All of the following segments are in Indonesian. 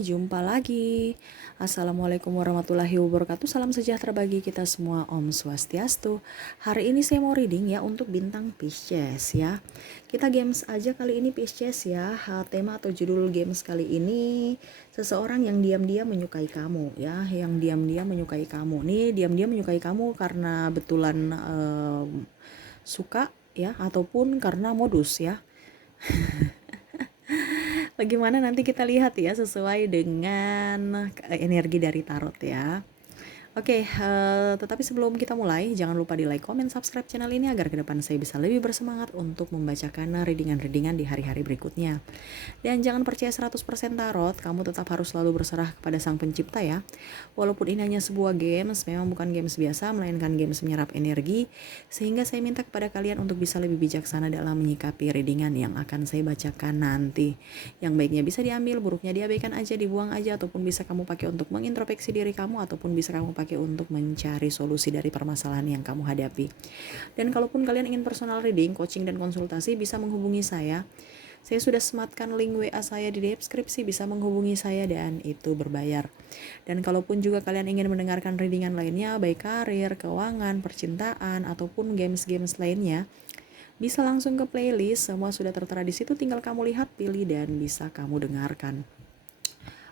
jumpa lagi. Assalamualaikum warahmatullahi wabarakatuh. Salam sejahtera bagi kita semua. Om Swastiastu. Hari ini saya mau reading ya untuk bintang Pisces ya. Kita games aja kali ini Pisces ya. Tema atau judul games kali ini seseorang yang diam-diam menyukai kamu ya. Yang diam-diam menyukai kamu. Nih diam-diam menyukai kamu karena betulan suka ya ataupun karena modus ya. Bagaimana nanti kita lihat ya sesuai dengan energi dari tarot ya. Oke, tetapi sebelum kita mulai, jangan lupa di like, comment, subscribe channel ini agar ke depan saya bisa lebih bersemangat untuk membacakan readingan-readingan di hari-hari berikutnya. Dan jangan percaya 100% tarot, kamu tetap harus selalu berserah kepada Sang Pencipta ya. Walaupun ini hanya sebuah games, memang bukan games biasa, melainkan games menyerap energi, sehingga saya minta kepada kalian untuk bisa lebih bijaksana dalam menyikapi readingan yang akan saya bacakan nanti. Yang baiknya bisa diambil, buruknya diabaikan aja, dibuang aja, ataupun bisa kamu pakai untuk mengintrospeksi diri kamu, ataupun bisa kamu pakai untuk mencari solusi dari permasalahan yang kamu hadapi. Dan kalaupun kalian ingin personal reading, coaching dan konsultasi, bisa menghubungi saya. Saya sudah sematkan link WA saya di deskripsi, bisa menghubungi saya dan itu berbayar. Dan kalaupun juga kalian ingin mendengarkan readingan lainnya, baik karir, keuangan, percintaan, ataupun games-games lainnya, bisa langsung ke playlist, semua sudah tertera di situ, tinggal kamu lihat, pilih, dan bisa kamu dengarkan.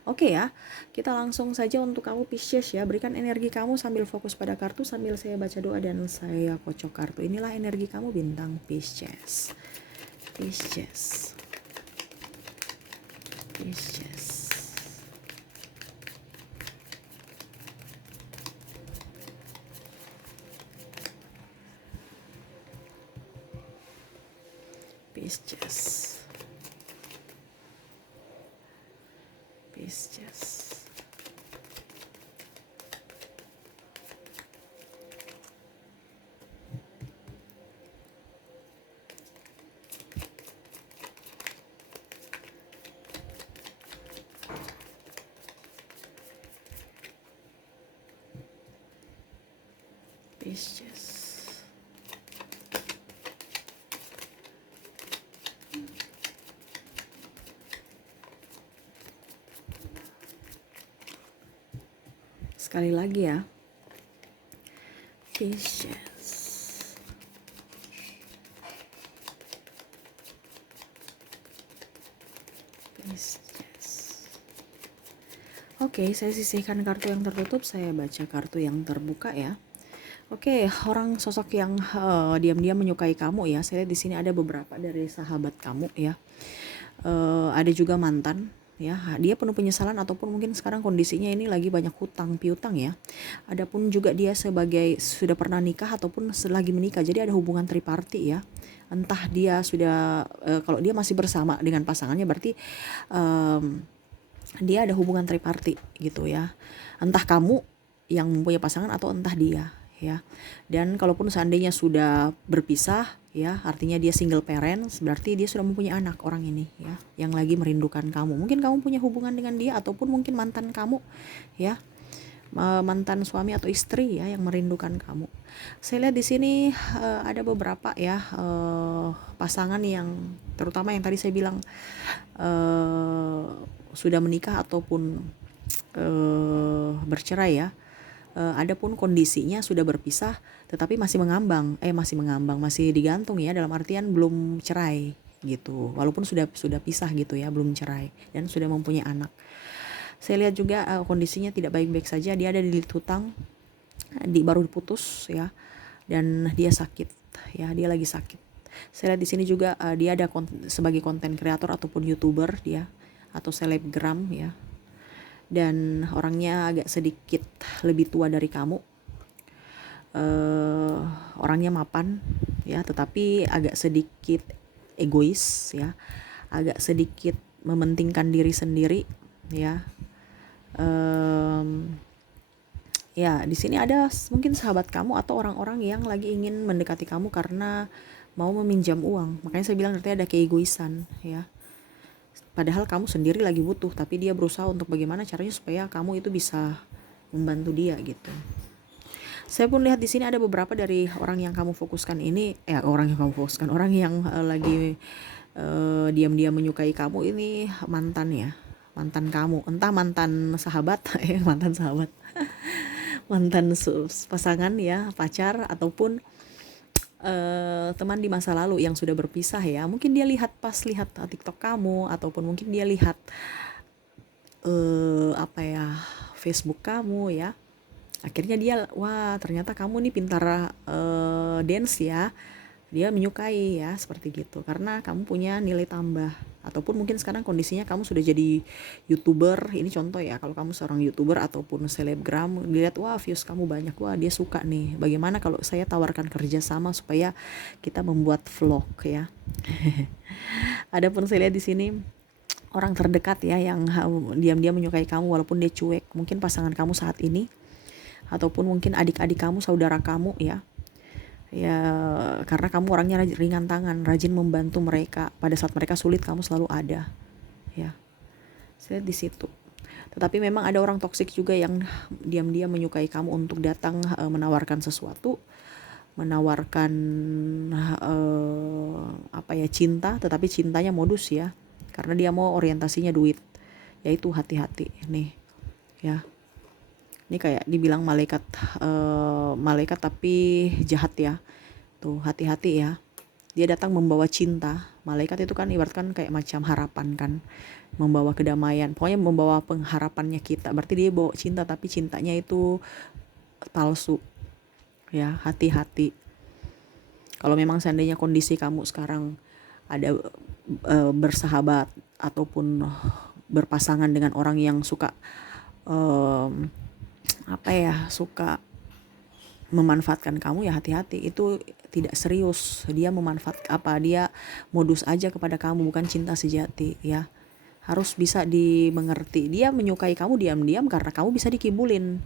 Oke ya, kita langsung saja untuk kamu Pisces ya. Berikan energi kamu sambil fokus pada kartu, sambil saya baca doa dan saya kocok kartu. Inilah energi kamu bintang Pisces. Pisces. Pisces. Pisces. Pisces. Pisces. Sekali lagi ya. Pisces. Pisces. Oke, saya sisihkan kartu yang tertutup, saya baca kartu yang terbuka ya. Oke, orang sosok yang diam-diam menyukai kamu ya. Saya lihat di sini ada beberapa dari sahabat kamu ya. Ada juga mantan ya. Dia penuh penyesalan ataupun mungkin sekarang kondisinya ini lagi banyak hutang piutang ya. Adapun juga dia sebagai sudah pernah nikah ataupun lagi menikah. Jadi ada hubungan triparti ya. Entah dia sudah kalau dia masih bersama dengan pasangannya berarti dia ada hubungan triparti gitu ya. Entah kamu yang mempunyai pasangan atau entah dia ya. Dan kalaupun seandainya sudah berpisah ya, artinya dia single parents, berarti dia sudah mempunyai anak orang ini ya, yang lagi merindukan kamu. Mungkin kamu punya hubungan dengan dia ataupun mungkin mantan kamu ya, mantan suami atau istri ya yang merindukan kamu. Saya lihat di sini ada beberapa ya pasangan yang terutama yang tadi saya bilang sudah menikah ataupun bercerai ya. Adapun kondisinya sudah berpisah tetapi masih digantung ya, dalam artian belum cerai gitu. Walaupun sudah pisah gitu ya, belum cerai dan sudah mempunyai anak. Saya lihat juga kondisinya tidak baik-baik saja, dia ada di hutang, baru diputus ya, dan dia sakit ya, dia lagi sakit. Saya lihat di sini juga dia ada sebagai konten kreator ataupun YouTuber dia atau selebgram ya. Dan orangnya agak sedikit lebih tua dari kamu, orangnya mapan ya, tetapi agak sedikit egois ya, agak sedikit mementingkan diri sendiri ya. Ya di sini ada mungkin sahabat kamu atau orang-orang yang lagi ingin mendekati kamu karena mau meminjam uang. Makanya saya bilang berarti ada keegoisan ya. Padahal kamu sendiri lagi butuh, tapi dia berusaha untuk bagaimana caranya supaya kamu itu bisa membantu dia gitu. Saya pun lihat di sini ada beberapa dari orang yang kamu fokuskan ini, orang yang lagi diam-diam menyukai kamu ini mantan ya, mantan kamu, entah mantan sahabat mantan sahabat, mantan pasangan ya, pacar, ataupun teman di masa lalu yang sudah berpisah ya. Mungkin dia lihat TikTok kamu, ataupun mungkin dia lihat apa ya, Facebook kamu ya. Akhirnya dia, wah ternyata kamu nih pintar dance ya. Dia menyukai ya, seperti gitu, karena kamu punya nilai tambah. Ataupun mungkin sekarang kondisinya kamu sudah jadi YouTuber, ini contoh ya, kalau kamu seorang YouTuber ataupun selebgram, dilihat wah views kamu banyak, wah dia suka nih, bagaimana kalau saya tawarkan kerja sama supaya kita membuat vlog ya. Adapun saya lihat di sini orang terdekat ya yang diam-diam menyukai kamu walaupun dia cuek, mungkin pasangan kamu saat ini, ataupun mungkin adik-adik kamu, saudara kamu ya. Ya, karena kamu orangnya ringan tangan, rajin membantu mereka. Pada saat mereka sulit, kamu selalu ada. Ya, saya di situ. Tetapi memang ada orang toksik juga yang diam-diam menyukai kamu untuk datang menawarkan sesuatu, menawarkan apa ya, cinta, tetapi cintanya modus ya. Karena dia mau orientasinya duit. Yaitu hati-hati nih. Ya. Ini kayak dibilang malaikat malaikat tapi jahat ya. Tuh, hati-hati ya. Dia datang membawa cinta. Malaikat itu kan ibaratkan kayak macam harapan kan. Membawa kedamaian. Pokoknya membawa pengharapannya kita. Berarti dia bawa cinta tapi cintanya itu palsu. Ya, hati-hati. Kalau memang seandainya kondisi kamu sekarang ada bersahabat ataupun berpasangan dengan orang yang suka apa ya, suka memanfaatkan kamu, ya hati-hati, itu tidak serius. Dia dia modus aja kepada kamu, bukan cinta sejati ya. Harus bisa dimengerti. Dia menyukai kamu diam-diam karena kamu bisa dikibulin.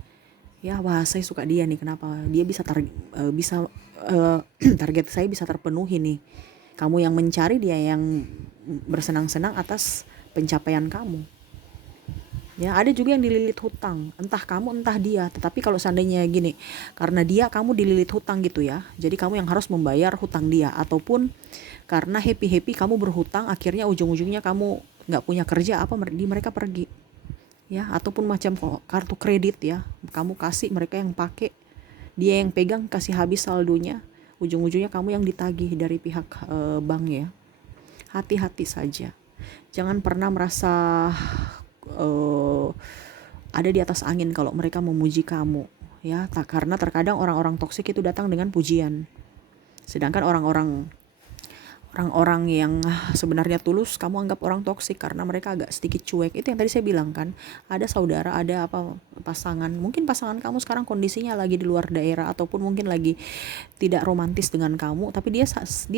Ya, wah saya suka dia nih, kenapa? Dia bisa target saya bisa terpenuhi nih. Kamu yang mencari, dia yang bersenang-senang atas pencapaian kamu. Ya, ada juga yang dililit hutang, entah kamu entah dia. Tetapi kalau seandainya gini, karena dia kamu dililit hutang gitu ya, jadi kamu yang harus membayar hutang dia. Ataupun karena happy kamu berhutang, akhirnya ujung-ujungnya kamu nggak punya kerja, mereka pergi ya. Ataupun macam kartu kredit ya, kamu kasih, mereka yang pakai, dia yang pegang, kasih habis saldonya, ujung-ujungnya kamu yang ditagih dari pihak bank ya. Hati-hati saja, jangan pernah merasa ada di atas angin kalau mereka memuji kamu ya. Karena terkadang orang-orang toksik itu datang dengan pujian, sedangkan orang-orang yang sebenarnya tulus kamu anggap orang toksik karena mereka agak sedikit cuek. Itu yang tadi saya bilang kan, ada saudara, ada pasangan. Mungkin pasangan kamu sekarang kondisinya lagi di luar daerah, ataupun mungkin lagi tidak romantis dengan kamu, tapi dia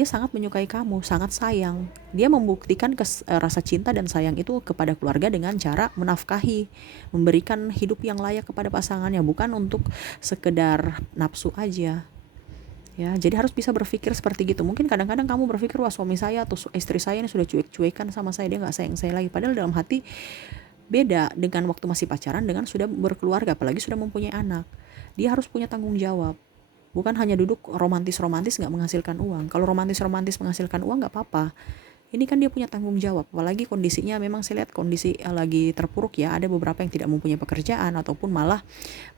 sangat menyukai kamu, sangat sayang. Dia membuktikan rasa cinta dan sayang itu kepada keluarga dengan cara menafkahi, memberikan hidup yang layak kepada pasangannya, bukan untuk sekedar nafsu aja. Ya, jadi harus bisa berpikir seperti gitu. Mungkin kadang-kadang kamu berpikir, wah suami saya atau istri saya ini sudah cuek-cuekan sama saya, dia nggak sayang saya lagi. Padahal dalam hati beda dengan waktu masih pacaran dengan sudah berkeluarga, apalagi sudah mempunyai anak. Dia harus punya tanggung jawab. Bukan hanya duduk romantis-romantis nggak menghasilkan uang. Kalau romantis-romantis menghasilkan uang nggak apa-apa. Ini kan dia punya tanggung jawab, apalagi kondisinya memang saya lihat kondisi lagi terpuruk ya. Ada beberapa yang tidak mempunyai pekerjaan ataupun malah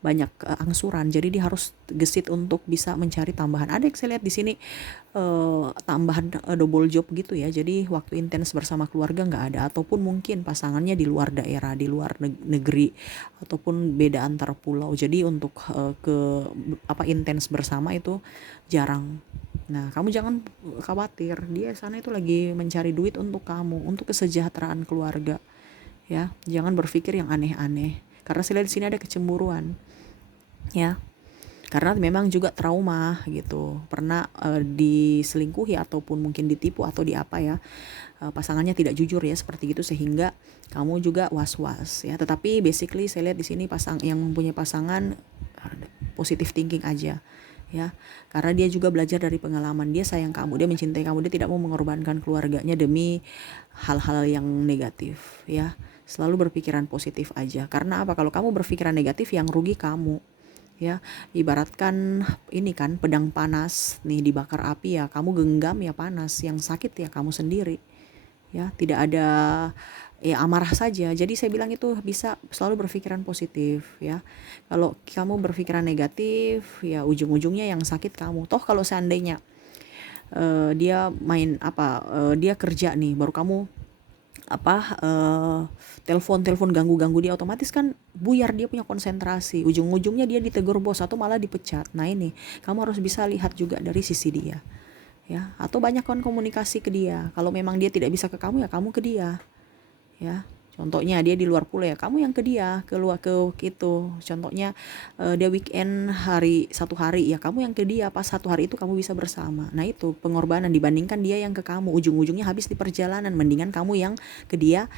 banyak angsuran. Jadi dia harus gesit untuk bisa mencari tambahan. Ada yang saya lihat di sini tambahan double job gitu ya. Jadi waktu intens bersama keluarga nggak ada, ataupun mungkin pasangannya di luar daerah, di luar negeri, ataupun beda antar pulau. Jadi untuk intens bersama itu jarang. Nah, kamu jangan khawatir, dia sana itu lagi mencari duit untuk kamu, untuk kesejahteraan keluarga. Ya, jangan berpikir yang aneh-aneh. Karena saya lihat di sini ada kecemburuan. Ya. Karena memang juga trauma gitu. Pernah diselingkuhi ataupun mungkin ditipu atau di apa ya. Pasangannya tidak jujur ya, seperti gitu, sehingga kamu juga was-was ya. Tetapi basically saya lihat di sini yang mempunyai pasangan positive thinking aja. Ya, karena dia juga belajar dari pengalaman. Dia sayang kamu, dia mencintai kamu, dia tidak mau mengorbankan keluarganya demi hal-hal yang negatif ya. Selalu berpikiran positif aja. Karena apa? Kalau kamu berpikiran negatif, yang rugi kamu ya. Ibaratkan ini kan pedang panas nih, dibakar api ya kamu genggam ya panas, yang sakit ya kamu sendiri ya. Tidak ada ya amarah saja. Jadi saya bilang itu bisa selalu berpikiran positif ya. Kalau kamu berpikiran negatif, ya ujung-ujungnya yang sakit kamu. Toh kalau seandainya dia main apa, dia kerja nih, baru kamu apa, telepon ganggu-ganggu dia, otomatis kan buyar dia punya konsentrasi. Ujung-ujungnya dia ditegur bos atau malah dipecat. Nah ini kamu harus bisa lihat juga dari sisi dia ya, atau banyakkan komunikasi ke dia. Kalau memang dia tidak bisa ke kamu, ya kamu ke dia ya. Contohnya dia di luar pulau, ya kamu yang ke dia, keluar ke gitu. Contohnya dia weekend satu hari, ya kamu yang ke dia, pas satu hari itu kamu bisa bersama. Nah itu pengorbanan dibandingkan dia yang ke kamu, ujung-ujungnya habis di perjalanan. Mendingan kamu yang ke dia,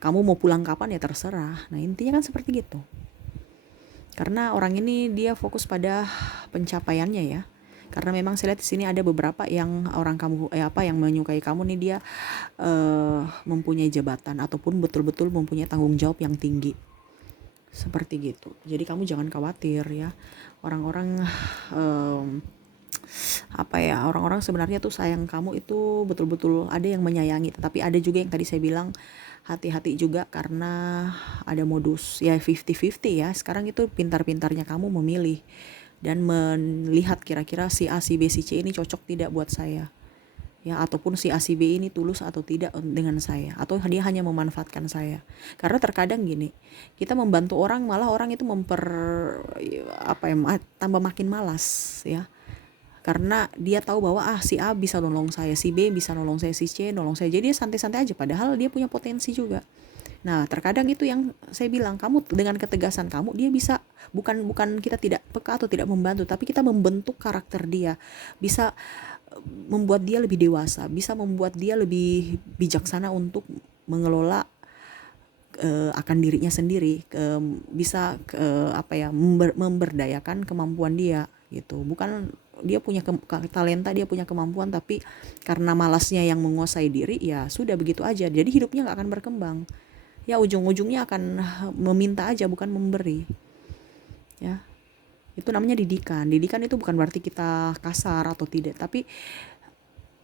kamu mau pulang kapan ya terserah. Nah intinya kan seperti gitu. Karena orang ini dia fokus pada pencapaiannya ya. Karena memang saya lihat di sini ada beberapa yang orang kamu yang menyukai kamu nih, dia mempunyai jabatan ataupun betul-betul mempunyai tanggung jawab yang tinggi. Seperti gitu. Jadi kamu jangan khawatir ya. Orang-orang orang-orang sebenarnya tuh sayang kamu itu betul-betul ada yang menyayangi, tetapi ada juga yang tadi saya bilang hati-hati juga karena ada modus ya 50-50 ya. Sekarang itu pintar-pintarnya kamu memilih dan melihat kira-kira si A, si B, si C ini cocok tidak buat saya ya, ataupun si A, si B ini tulus atau tidak dengan saya, atau dia hanya memanfaatkan saya. Karena terkadang gini, kita membantu orang malah orang itu tambah makin malas ya, karena dia tahu bahwa si A bisa nolong saya, si B bisa nolong saya, si C nolong saya, jadi dia santai-santai aja padahal dia punya potensi juga. Nah, terkadang itu yang saya bilang, kamu dengan ketegasan kamu, dia bisa bukan kita tidak peka atau tidak membantu, tapi kita membentuk karakter dia, bisa membuat dia lebih dewasa, bisa membuat dia lebih bijaksana untuk mengelola akan dirinya sendiri, bisa memberdayakan kemampuan dia gitu. Bukan dia punya talenta, dia punya kemampuan, tapi karena malasnya yang menguasai diri, ya sudah begitu aja. Jadi hidupnya nggak akan berkembang. Ya ujung-ujungnya akan meminta aja, bukan memberi ya. Itu namanya didikan itu bukan berarti kita kasar atau tidak, tapi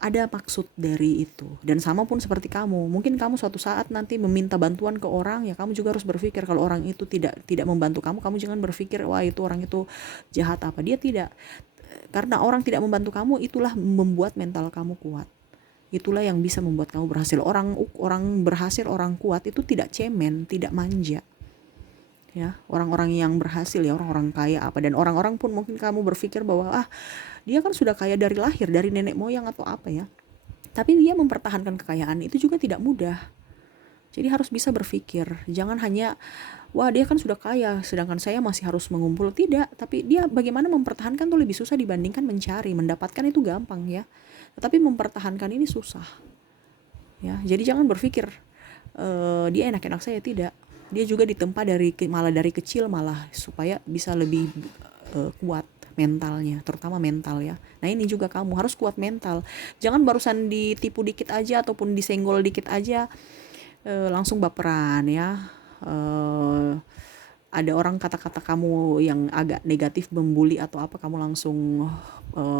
ada maksud dari itu. Dan sama pun seperti kamu, mungkin kamu suatu saat nanti meminta bantuan ke orang, ya kamu juga harus berpikir kalau orang itu tidak membantu kamu jangan berpikir wah itu orang itu jahat apa, dia tidak. Karena orang tidak membantu kamu, itulah membuat mental kamu kuat. Itulah yang bisa membuat kamu berhasil. Orang berhasil, orang kuat itu tidak cemen, tidak manja. Ya, orang-orang yang berhasil ya orang-orang kaya apa, dan orang-orang pun mungkin kamu berpikir bahwa dia kan sudah kaya dari lahir, dari nenek moyang atau apa ya. Tapi dia mempertahankan kekayaan itu juga tidak mudah. Jadi harus bisa berpikir, jangan hanya wah dia kan sudah kaya sedangkan saya masih harus mengumpul, tidak. Tapi dia bagaimana mempertahankan tuh lebih susah dibandingkan mencari. Mendapatkan itu gampang ya, tetapi mempertahankan ini susah ya. Jadi jangan berpikir dia enak-enak saya, tidak. Dia juga ditempa dari kecil malah supaya bisa lebih kuat mentalnya, terutama mental ya. Nah ini juga kamu harus kuat mental. Jangan barusan ditipu dikit aja ataupun disenggol dikit aja langsung baperan ya. Ada orang kata-kata kamu yang agak negatif, membuli atau apa, kamu langsung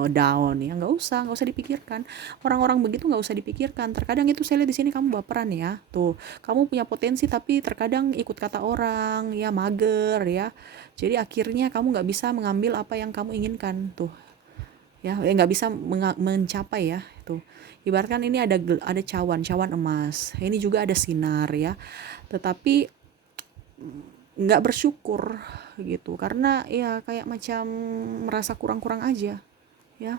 down ya. Nggak usah dipikirkan. Orang-orang begitu nggak usah dipikirkan. Terkadang itu saya lihat di sini kamu baperan ya. Tuh, kamu punya potensi tapi terkadang ikut kata orang ya, mager ya. Jadi akhirnya kamu nggak bisa mengambil apa yang kamu inginkan tuh. Ya, nggak bisa mencapai ya. Tuh. Ibaratkan ini ada cawan emas. Ini juga ada sinar ya. Tetapi nggak bersyukur gitu, karena ya kayak macam merasa kurang-kurang aja ya.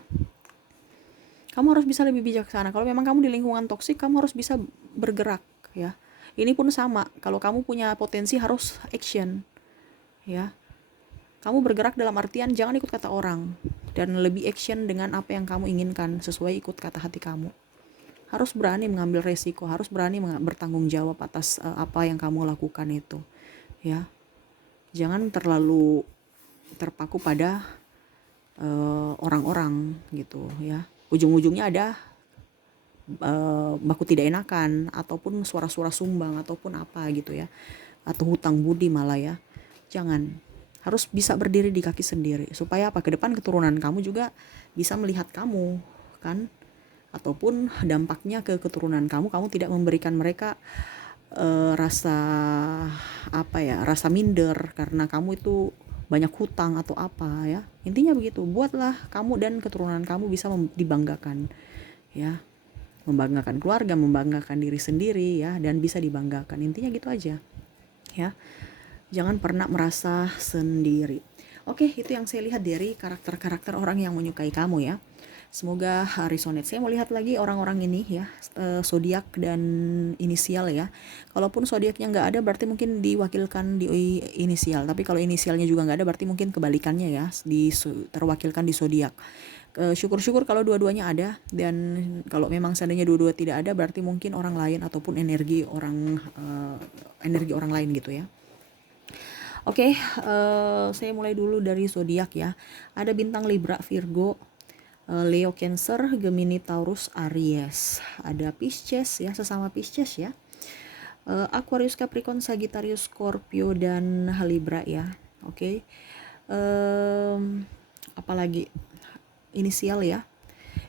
Kamu harus bisa lebih bijaksana. Kalau memang kamu di lingkungan toksik, kamu harus bisa bergerak ya. Ini pun sama, kalau kamu punya potensi harus action ya. Kamu bergerak dalam artian jangan ikut kata orang, dan lebih action dengan apa yang kamu inginkan sesuai ikut kata hati kamu. Harus berani mengambil resiko, harus berani bertanggung jawab atas apa yang kamu lakukan itu ya. Jangan terlalu terpaku pada orang-orang gitu ya. Ujung-ujungnya ada baku tidak enakan, ataupun suara-suara sumbang, ataupun apa gitu ya, atau hutang budi malah ya. Jangan. Harus bisa berdiri di kaki sendiri, supaya apa, ke depan keturunan kamu juga bisa melihat kamu kan, ataupun dampaknya ke keturunan kamu, kamu tidak memberikan mereka rasa rasa minder karena kamu itu banyak hutang atau apa ya. Intinya begitu, buatlah kamu dan keturunan kamu bisa dibanggakan ya, membanggakan keluarga, membanggakan diri sendiri ya, dan bisa dibanggakan. Intinya gitu aja ya, jangan pernah merasa sendiri. Oke, itu yang saya lihat dari karakter-karakter orang yang menyukai kamu ya. Semoga resonate. Saya mau lihat lagi orang-orang ini ya, zodiak dan inisial ya. Kalaupun zodiaknya nggak ada, berarti mungkin diwakilkan di inisial. Tapi kalau inisialnya juga nggak ada, berarti mungkin kebalikannya ya, terwakilkan di zodiak. Syukur-syukur kalau dua-duanya ada, dan kalau memang seandainya dua-dua tidak ada, berarti mungkin orang lain ataupun energi orang lain gitu ya. Oke, saya mulai dulu dari zodiak ya. Ada bintang Libra, Virgo, Leo, Cancer, Gemini, Taurus, Aries. Ada Pisces ya, sesama Pisces ya. Aquarius, Capricorn, Sagittarius, Scorpio, dan Libra ya. Oke. Apalagi inisial ya.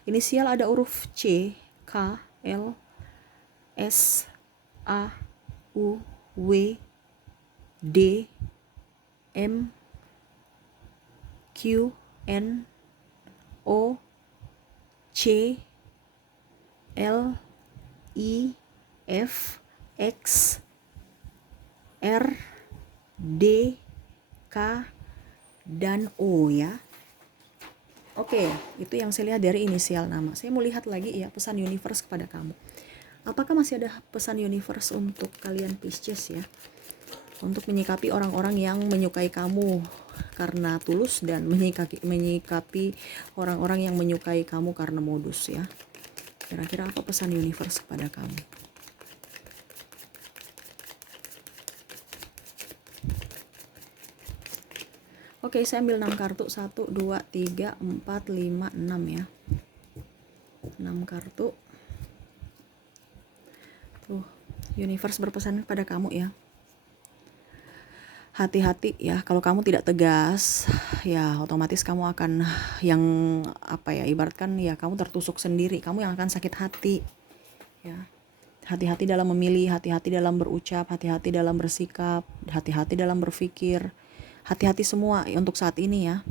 Inisial ada huruf C, K, L, S, A, U, W, D, M, Q, N, O, C, L, I, F, X, R, D, K, dan O ya. Oke, itu yang saya lihat dari inisial nama. Saya mau lihat lagi ya pesan universe kepada kamu. Apakah masih ada pesan universe untuk kalian Pisces ya? Untuk menyikapi orang-orang yang menyukai kamu karena tulus, dan menyikapi orang-orang yang menyukai kamu karena modus ya. Kira-kira apa pesan universe kepada kamu? Oke, saya ambil 6 kartu. 1, 2, 3, 4, 5, 6 ya. 6 kartu. Tuh, universe berpesan kepada kamu ya. Hati-hati ya, kalau kamu tidak tegas ya otomatis kamu akan yang ibaratkan ya kamu tertusuk sendiri, kamu yang akan sakit hati ya. Hati-hati dalam memilih, hati-hati dalam berucap, hati-hati dalam bersikap, hati-hati dalam berpikir, hati-hati semua untuk saat ini ya.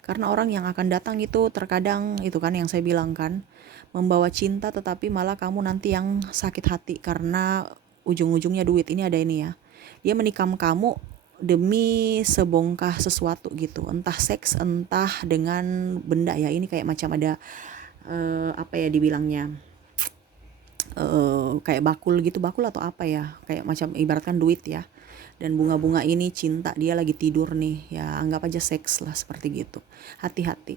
Karena orang yang akan datang itu terkadang itu kan yang saya bilang kan, membawa cinta tetapi malah kamu nanti yang sakit hati karena ujung-ujungnya duit. Ini ada ini ya, dia menikam kamu demi sebongkah sesuatu gitu, entah seks, entah dengan benda ya. Ini kayak macam ada dibilangnya kayak bakul gitu, bakul atau apa ya, kayak macam ibaratkan duit ya, dan bunga-bunga ini cinta, dia lagi tidur nih ya, anggap aja seks lah seperti gitu. Hati-hati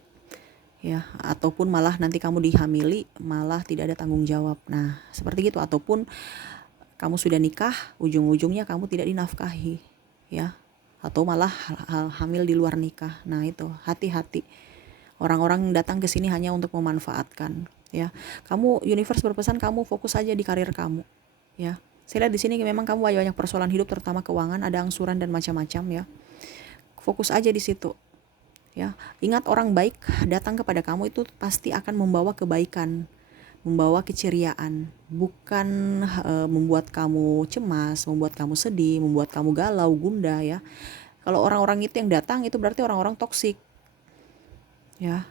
ya, ataupun malah nanti kamu dihamili malah tidak ada tanggung jawab. Nah seperti gitu, ataupun kamu sudah nikah ujung-ujungnya kamu tidak dinafkahi ya, atau malah hamil di luar nikah. Nah itu hati-hati, orang-orang datang ke sini hanya untuk memanfaatkan ya. Kamu universe berpesan kamu fokus aja di karir kamu ya. Saya lihat di sini memang kamu banyak persoalan hidup, terutama keuangan, ada angsuran dan macam-macam ya. Fokus aja di situ ya. Ingat, orang baik datang kepada kamu itu pasti akan membawa kebaikan, membawa keceriaan, bukan membuat kamu cemas, membuat kamu sedih, membuat kamu galau, gundah ya. Kalau orang-orang itu yang datang itu berarti orang-orang toksik ya.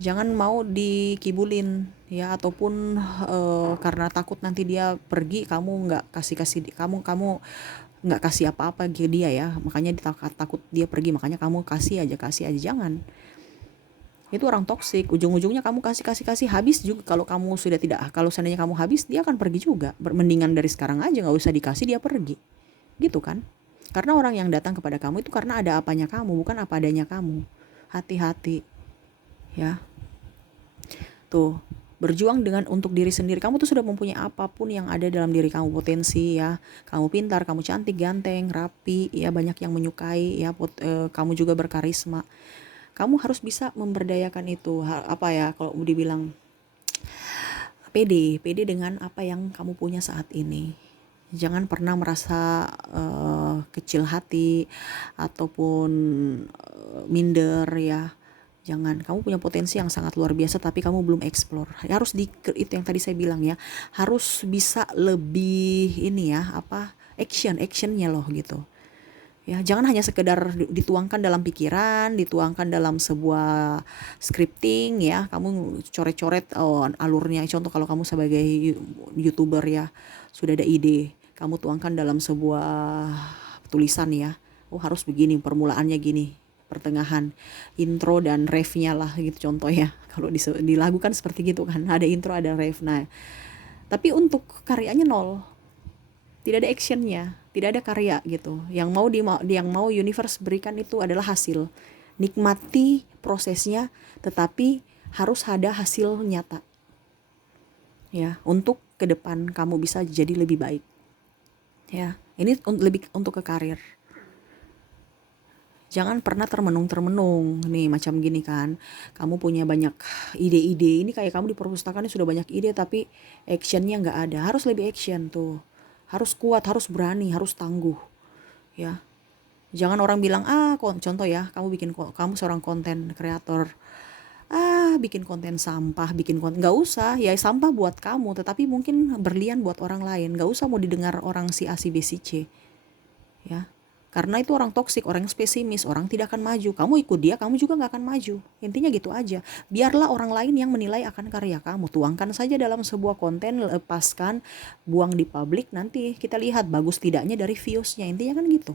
Jangan mau dikibulin ya, ataupun karena takut nanti dia pergi kamu nggak kasih kamu nggak kasih apa-apa ke dia ya, makanya takut dia pergi makanya kamu kasih aja. Jangan, itu orang toksik. Ujung-ujungnya kamu kasih habis juga. Kalau seandainya kamu habis, dia akan pergi juga. Mendingan dari sekarang aja nggak usah dikasih, dia pergi gitu kan. Karena orang yang datang kepada kamu itu karena ada apanya kamu, bukan apa adanya kamu. Hati-hati ya. Tuh, berjuang untuk diri sendiri. Kamu tuh sudah mempunyai apapun yang ada dalam diri kamu, potensi ya. Kamu pintar, kamu cantik, ganteng, rapi ya, banyak yang menyukai ya. Kamu juga berkarisma. Kamu harus bisa memberdayakan itu. Kalau dibilang pede dengan apa yang kamu punya saat ini. Jangan pernah merasa kecil hati ataupun minder ya. Jangan, kamu punya potensi yang sangat luar biasa tapi kamu belum explore. Harus itu yang tadi saya bilang ya, harus bisa lebih ini ya, actionnya loh gitu. Ya, jangan hanya sekedar dituangkan dalam pikiran, dituangkan dalam sebuah scripting ya. Kamu coret-coret alurnya. Contoh kalau kamu sebagai YouTuber ya, sudah ada ide, kamu tuangkan dalam sebuah tulisan ya. Oh, harus begini, permulaannya gini, pertengahan, intro dan refnya lah gitu contoh ya. Kalau di lagu kan seperti gitu kan, ada intro ada ref. Nah, tapi untuk karyanya nol, tidak ada actionnya, tidak ada karya gitu. Yang mau universe berikan itu adalah hasil. Nikmati prosesnya, tetapi harus ada hasil nyata ya, untuk ke depan kamu bisa jadi lebih baik ya. Ini lebih untuk ke karir. Jangan pernah termenung nih macam gini kan, kamu punya banyak ide-ide, ini kayak kamu di perpustakaan sudah banyak ide tapi actionnya nggak ada. Harus lebih action tuh, harus kuat, harus berani, harus tangguh ya. Jangan orang bilang contoh ya, kamu seorang konten kreator, bikin konten sampah, bikin konten, nggak usah ya, sampah buat kamu tetapi mungkin berlian buat orang lain. Nggak usah mau didengar orang si A si B si C ya, karena itu orang toksik, orang yang pesimis, orang tidak akan maju. Kamu ikut dia, kamu juga nggak akan maju. Intinya gitu aja. Biarlah orang lain yang menilai akan karya kamu. Tuangkan saja dalam sebuah konten, lepaskan, buang di publik, nanti kita lihat bagus tidaknya dari viewsnya. Intinya kan gitu.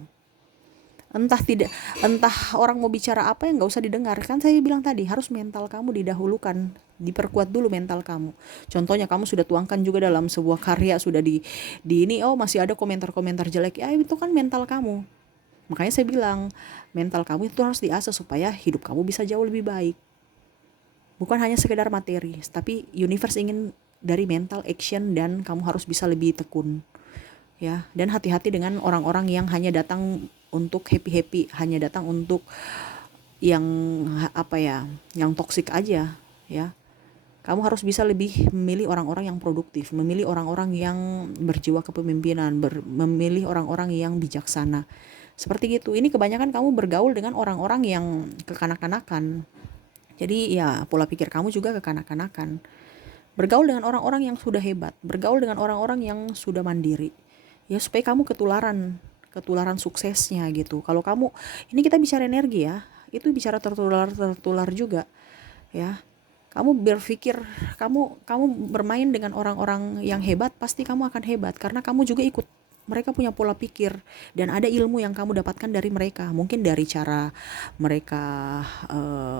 Entah orang mau bicara apa yang nggak usah didengar. Kan saya bilang tadi, harus mental kamu didahulukan, diperkuat dulu mental kamu. Contohnya kamu sudah tuangkan juga dalam sebuah karya, sudah di ini, masih ada komentar-komentar jelek, ya itu kan mental kamu. Makanya saya bilang, mental kamu itu harus diasah supaya hidup kamu bisa jauh lebih baik. Bukan hanya sekedar materi, tapi universe ingin dari mental, action, dan kamu harus bisa lebih tekun. Ya, dan hati-hati dengan orang-orang yang hanya datang untuk happy-happy, hanya datang untuk yang yang toksik aja ya. Kamu harus bisa lebih memilih orang-orang yang produktif, memilih orang-orang yang berjiwa kepemimpinan, memilih orang-orang yang bijaksana. Seperti gitu. Ini kebanyakan kamu bergaul dengan orang-orang yang kekanak-kanakan. Jadi ya pola pikir kamu juga kekanak-kanakan. Bergaul dengan orang-orang yang sudah hebat, bergaul dengan orang-orang yang sudah mandiri. Ya supaya kamu ketularan suksesnya gitu. Kalau kamu, ini kita bicara energi ya, itu bicara tertular juga ya. Kamu berpikir, kamu bermain dengan orang-orang yang hebat, pasti kamu akan hebat karena kamu juga ikut. Mereka punya pola pikir dan ada ilmu yang kamu dapatkan dari mereka. Mungkin dari cara mereka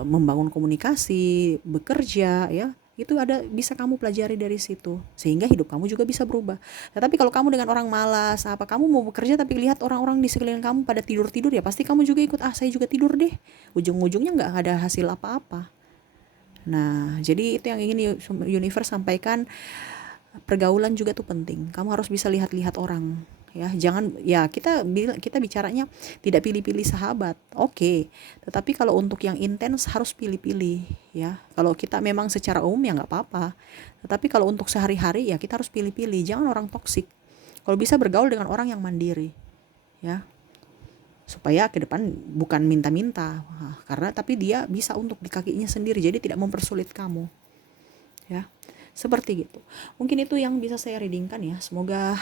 membangun komunikasi, bekerja ya. Itu bisa kamu pelajari dari situ sehingga hidup kamu juga bisa berubah. Tetapi kalau kamu dengan orang malas, kamu mau bekerja tapi lihat orang-orang di sekeliling kamu pada tidur-tidur, ya pasti kamu juga ikut, saya juga tidur deh. Ujung-ujungnya nggak ada hasil apa-apa. Nah, jadi itu yang ingin universe sampaikan. Pergaulan juga tuh penting. Kamu harus bisa lihat-lihat orang ya. Jangan ya, kita bicaranya tidak pilih-pilih sahabat. Oke. Tetapi kalau untuk yang intens harus pilih-pilih ya. Kalau kita memang secara umum ya nggak apa-apa. Tetapi kalau untuk sehari-hari ya kita harus pilih-pilih. Jangan orang toksik. Kalau bisa bergaul dengan orang yang mandiri ya. Supaya ke depan bukan minta-minta, karena tapi dia bisa untuk di kakinya sendiri, jadi tidak mempersulit kamu ya. Seperti gitu. Mungkin itu yang bisa saya readingkan ya. Semoga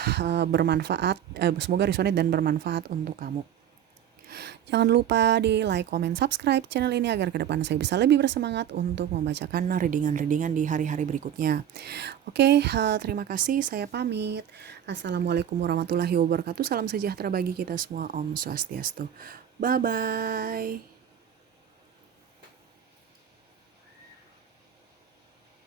bermanfaat, semoga resonate dan bermanfaat untuk kamu. Jangan lupa di like, comment, subscribe channel ini agar ke depan saya bisa lebih bersemangat untuk membacakan readingan-readingan di hari-hari berikutnya. Oke, terima kasih, saya pamit. Assalamualaikum warahmatullahi wabarakatuh. Salam sejahtera bagi kita semua. Om Swastiastu. Bye-bye.